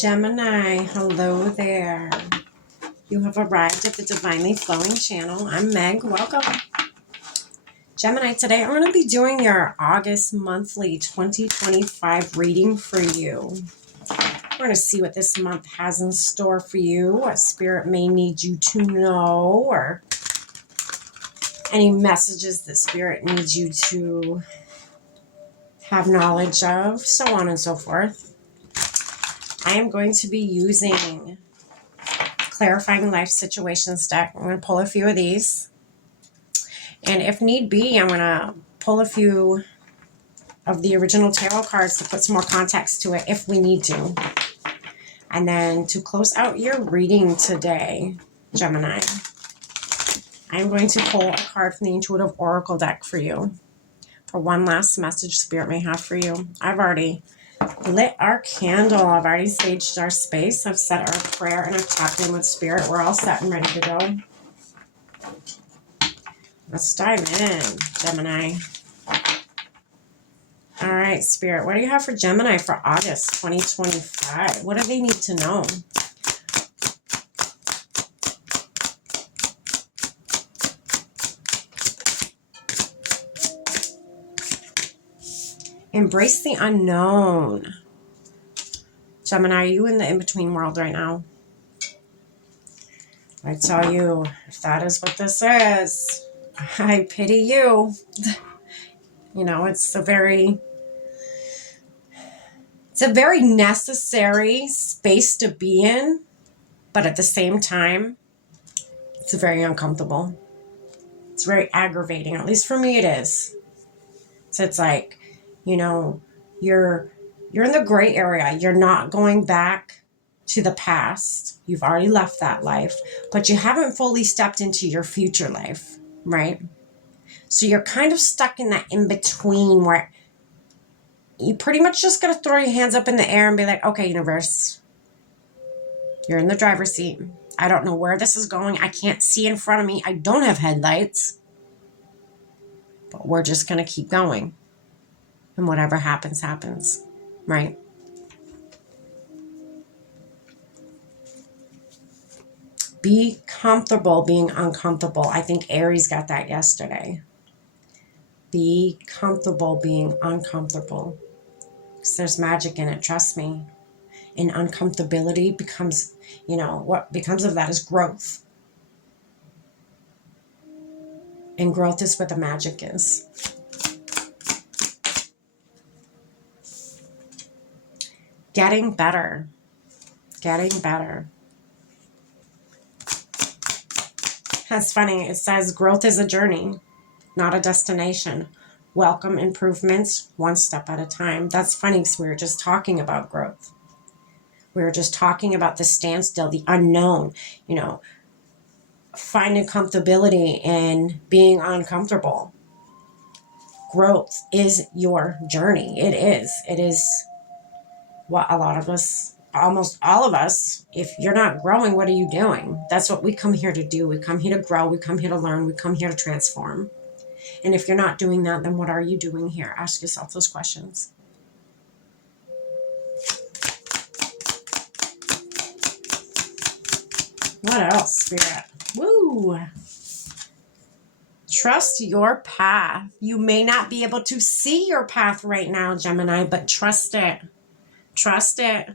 Gemini, hello there. You have arrived at the Divinely Flowing channel. I'm Meg. Welcome. Gemini, today I'm going to be doing your August monthly 2025 reading for you. We're going to see what this month has in store for you, what spirit may need you to know, or any messages that spirit needs you to have knowledge of, so on and so forth. I am going to be using Clarifying Life Situations deck. I'm going to pull a few of these. And if need be, I'm going to pull a few of the original tarot cards to put some more context to it if we need to. And then to close out your reading today, Gemini, I'm going to pull a card from the Intuitive Oracle deck for you for one last message Spirit may have for you. I've already lit our candle. I've already saged our space. I've said our prayer and I've tapped in with Spirit. We're all set and ready to go. Let's dive in, Gemini. All right, Spirit, what do you have for Gemini for August 2025? What do they need to know? Embrace the unknown. Gemini, are you in the in-between world right now? I tell you, if that is what this is, I pity you. You know, it's a very necessary space to be in, but at the same time, it's very uncomfortable. It's very aggravating, at least for me it is. So it's like, you know, you're in the gray area. You're not going back to the past. You've already left that life, but you haven't fully stepped into your future life, right? So you're kind of stuck in that in-between where you pretty much just got to throw your hands up in the air and be like, okay, universe, you're in the driver's seat. I don't know where this is going. I can't see in front of me. I don't have headlights, but we're just going to keep going. And whatever happens, happens, right? Be comfortable being uncomfortable. I think Aries got that yesterday. Be comfortable being uncomfortable. Because there's magic in it, trust me. And uncomfortability becomes, you know, what becomes of that is growth. And growth is where the magic is. Getting better. Getting better. That's funny. It says growth is a journey, not a destination. Welcome improvements one step at a time. That's funny because we were just talking about growth. We were just talking about the standstill, the unknown, you know, finding comfortability in being uncomfortable. Growth is your journey. It is. It is what a lot of us, almost all of us, if you're not growing, what are you doing? That's what we come here to do. We come here to grow. We come here to learn. We come here to transform. And if you're not doing that, then what are you doing here? Ask yourself those questions. What else, Spirit? Woo! Trust your path. You may not be able to see your path right now, Gemini, but trust it. Trust it.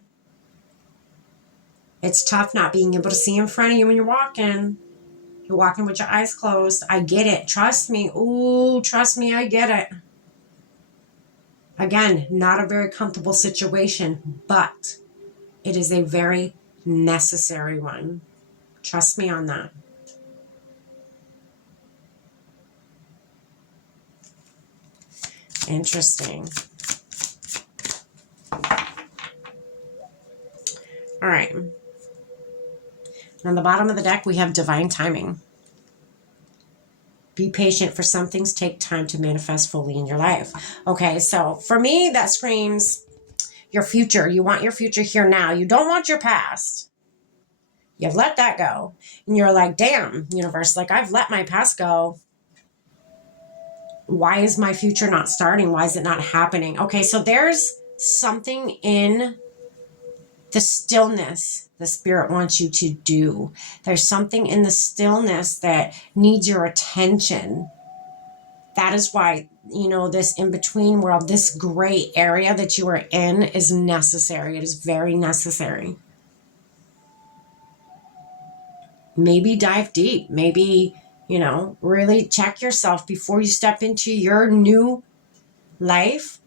It's tough not being able to see in front of you when you're walking. You're walking with your eyes closed. I get it. Trust me. Ooh, trust me, I get it. Again, not a very comfortable situation, but it is a very necessary one. Trust me on that. Interesting. All right. On the bottom of the deck, we have divine timing. Be patient, for some things take time to manifest fully in your life. Okay, so for me, that screams your future. You want your future here now. You don't want your past. You've let that go. And you're like, damn, universe, like I've let my past go. Why is my future not starting? Why is it not happening? Okay, so there's something in the stillness the Spirit wants you to do. There's something in the stillness that needs your attention. That is why, you know, this in-between world, this gray area that you are in is necessary. It is very necessary. Maybe dive deep. Maybe, you know, really check yourself before you step into your new life.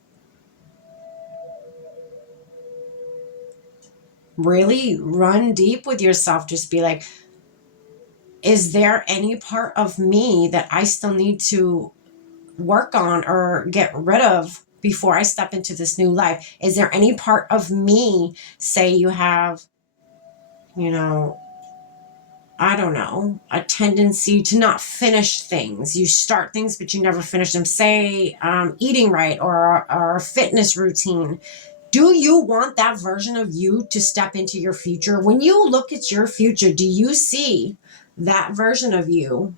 Really run deep with yourself. Just be like, is there any part of me that I still need to work on or get rid of before I step into this new life? Is there any part of me, say you have, you know, I don't know, a tendency to not finish things. You start things, but you never finish them. Say eating right or a fitness routine. Do you want that version of you to step into your future? When you look at your future, do you see that version of you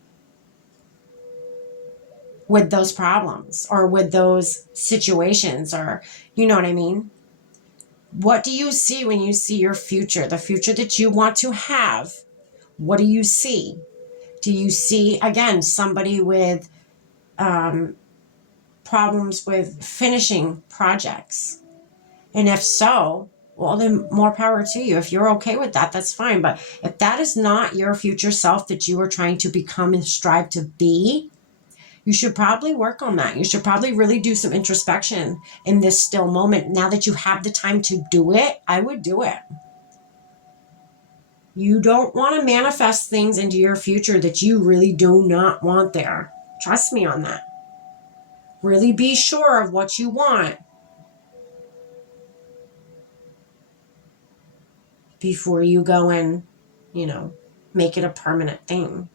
with those problems or with those situations, or you know what I mean? What do you see when you see your future, the future that you want to have? What do you see? Do you see, again, somebody with problems with finishing projects? And if so, well, then more power to you. If you're okay with that, that's fine. But if that is not your future self that you are trying to become and strive to be, you should probably work on that. You should probably really do some introspection in this still moment. Now that you have the time to do it, I would do it. You don't want to manifest things into your future that you really do not want there. Trust me on that. Really be sure of what you want before you go and, you know, make it a permanent thing.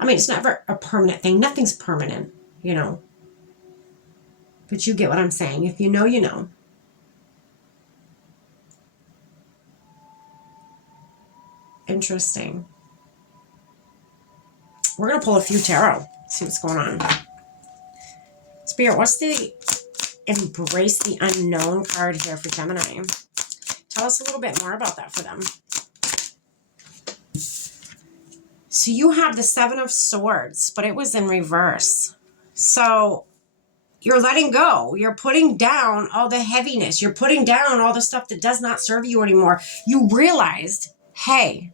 I mean, it's never a permanent thing. Nothing's permanent, you know. But you get what I'm saying. If you know, you know. Interesting. We're going to pull a few tarot. See what's going on. Spirit, what's the embrace the unknown card here for Gemini? Tell us a little bit more about that for them. So you have the Seven of Swords, but it was in reverse. So you're letting go. You're putting down all the heaviness. You're putting down all the stuff that does not serve you anymore. You realized, hey,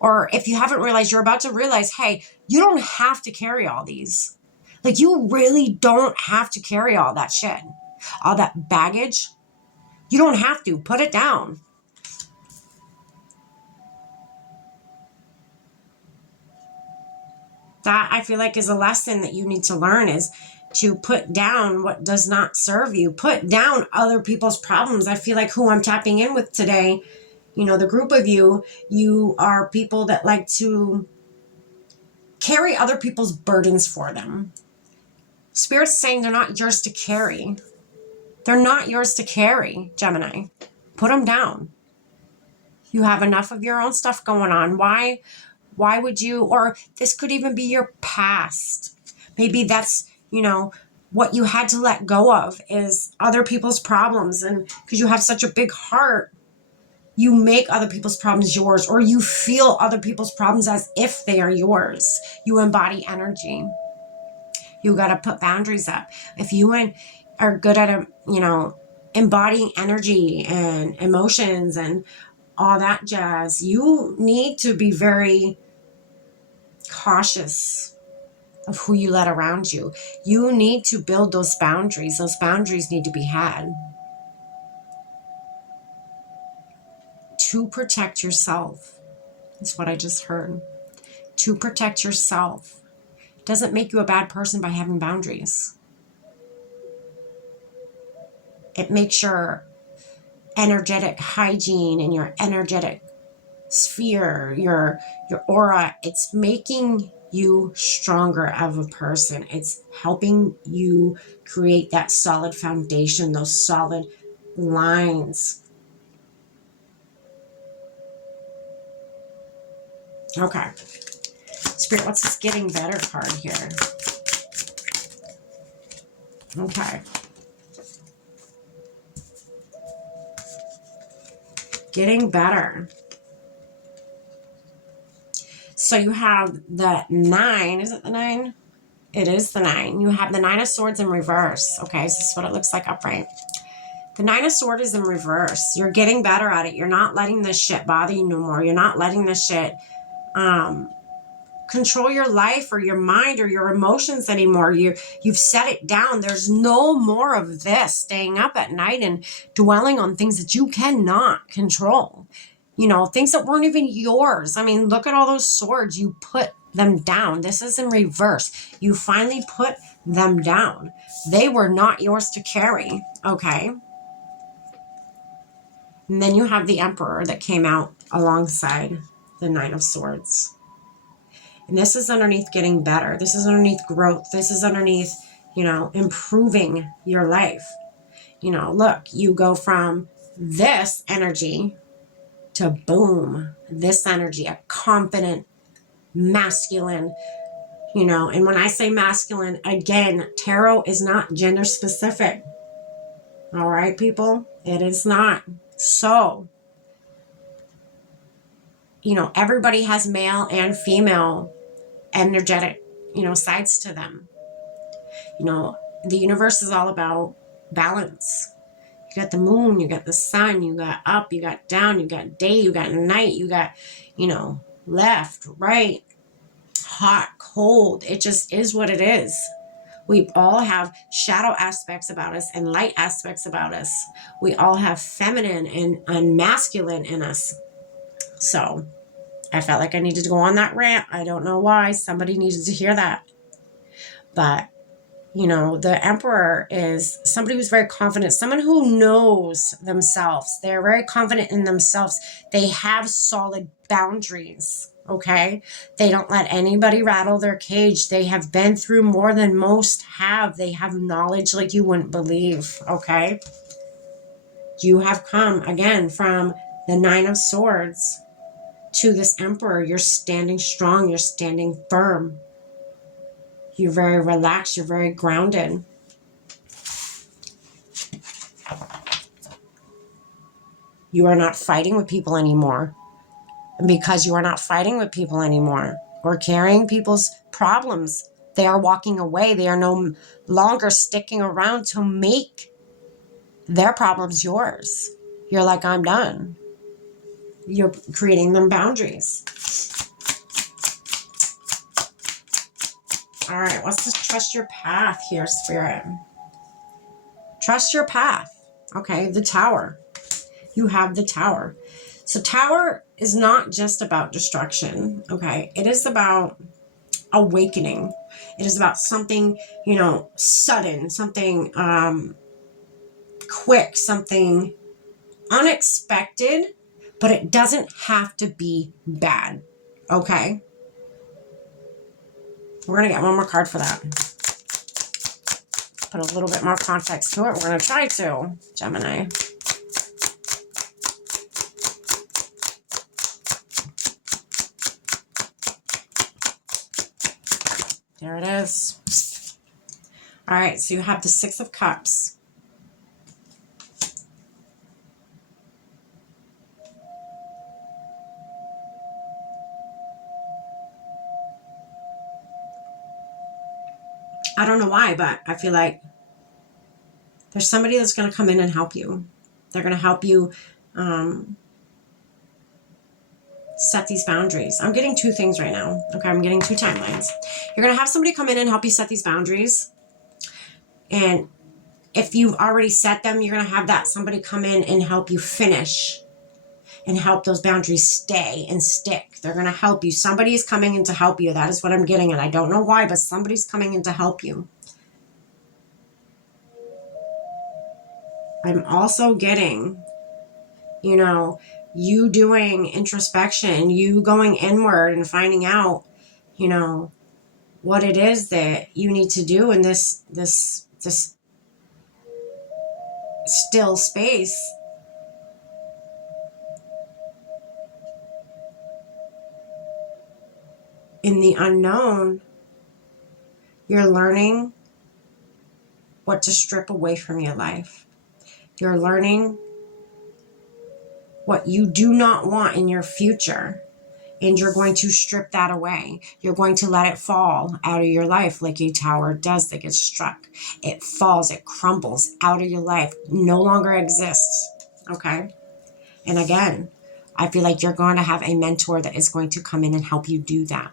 or if you haven't realized, you're about to realize, hey, you don't have to carry all these. Like, you really don't have to carry all that shit, all that baggage. You don't have to. Put it down. That, I feel like, is a lesson that you need to learn, is to put down what does not serve you. Put down other people's problems. I feel like who I'm tapping in with today, you know, the group of you are people that like to carry other people's burdens for them. Spirit's saying they're not yours to carry. They're not yours to carry, Gemini. Put them down. You have enough of your own stuff going on. Why would you, or this could even be your past. Maybe that's, you know, what you had to let go of is other people's problems. And because you have such a big heart, you make other people's problems yours, or you feel other people's problems as if they are yours. You embody energy. You got to put boundaries up. If you are good at, you know, embodying energy and emotions and all that jazz, you need to be very cautious of who you let around you. You need to build those boundaries. Those boundaries need to be had to protect yourself. That's what I just heard. To protect yourself. It doesn't make you a bad person by having boundaries. It makes your energetic hygiene and your energetic sphere, your aura, it's making you stronger of a person. It's helping you create that solid foundation, those solid lines. Okay. Spirit, what's this getting better card here? Okay. getting better. So you have the 9. Is it the 9? It is the 9. You have the 9 of Swords in reverse. Okay, so this is what it looks like upright. The 9 of Swords is in reverse. You're getting better at it. You're not letting this shit bother you no more. You're not letting this shit control your life or your mind or your emotions anymore. You've set it down. There's no more of this staying up at night and dwelling on things that you cannot control. You know, things that weren't even yours. I mean, look at all those swords. You put them down. This is in reverse. You finally put them down. They were not yours to carry. Okay. And then you have the Emperor that came out alongside the 9 of Swords. And this is underneath getting better. This is underneath growth. This is underneath, you know, improving your life. You know, look, you go from this energy to boom, this energy, a confident, masculine, you know. And when I say masculine, again, tarot is not gender specific. All right, people, it is not. So, you know, everybody has male and female energetic, you know, sides to them. You know, the universe is all about balance. You got the moon, you got the sun, you got up, you got down, you got day, you got night, you got, you know, left, right, hot, cold. It just is what it is. We all have shadow aspects about us and light aspects about us. We all have feminine and masculine in us. So I felt like I needed to go on that rant. I don't know why. Somebody needed to hear that. But, you know, the Emperor is somebody who's very confident, someone who knows themselves. They're very confident in themselves. They have solid boundaries. Okay. They don't let anybody rattle their cage. They have been through more than most have. They have knowledge like you wouldn't believe. Okay. You have come again from the 9 of Swords to this Emperor. You're standing strong. You're standing firm. You're very relaxed. You're very grounded. You are not fighting with people anymore. And because you are not fighting with people anymore or carrying people's problems, they are walking away. They are no longer sticking around to make their problems yours. You're like, I'm done. You're creating them boundaries. All right, what's this trust your path here, Spirit? Trust your path. Okay, the Tower. You have the Tower. So Tower is not just about destruction, okay? It is about awakening. It is about something, you know, sudden, something quick, something unexpected, but it doesn't have to be bad, okay? We're going to get one more card for that. Put a little bit more context to it. We're going to try to, Gemini. There it is. All right, so you have the 6 of Cups. I don't know why, but I feel like there's somebody that's going to come in and help you. They're going to help you set these boundaries. I'm getting 2 things right now. Okay, I'm getting 2 timelines. You're going to have somebody come in and help you set these boundaries. And if you've already set them, you're going to have that somebody come in and help you finish and help those boundaries stay and stick. They're going to help you. Somebody is coming in to help you. That is what I'm getting. And I don't know why, but somebody's coming in to help you. I'm also getting, you know, you doing introspection, you going inward and finding out, you know, what it is that you need to do in this still space. In the unknown, you're learning what to strip away from your life. You're learning what you do not want in your future. And you're going to strip that away. You're going to let it fall out of your life like a tower does that gets struck. It falls, it crumbles out of your life, no longer exists. Okay? And again, I feel like you're going to have a mentor that is going to come in and help you do that.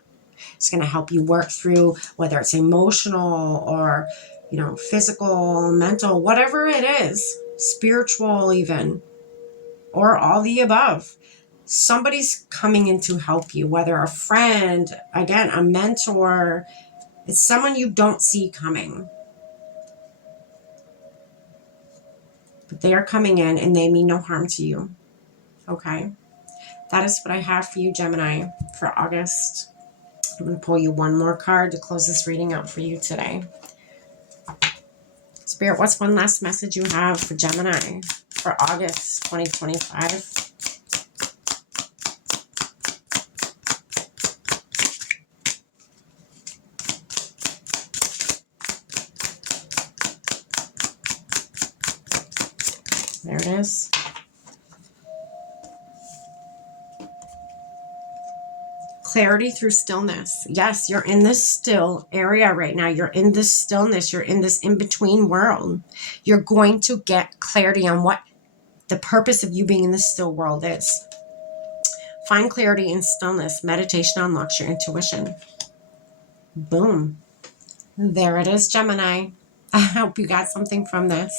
It's going to help you work through whether it's emotional or, physical, mental, whatever it is, spiritual even, or all the above. Somebody's coming in to help you, whether a friend, again, a mentor. It's someone you don't see coming. But they are coming in and they mean no harm to you. Okay? That is what I have for you, Gemini, for August. I'm going to pull you one more card to close this reading out for you today. Spirit, what's one last message you have for Gemini for August 2025? There it is. Clarity through stillness. Yes, you're in this still area right now. You're in this stillness. You're in this in-between world. You're going to get clarity on what the purpose of you being in this still world is. Find clarity in stillness. Meditation unlocks your intuition. Boom. There it is, Gemini. I hope you got something from this.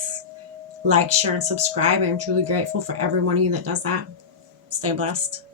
Like, share, and subscribe. I'm truly grateful for every one of you that does that. Stay blessed.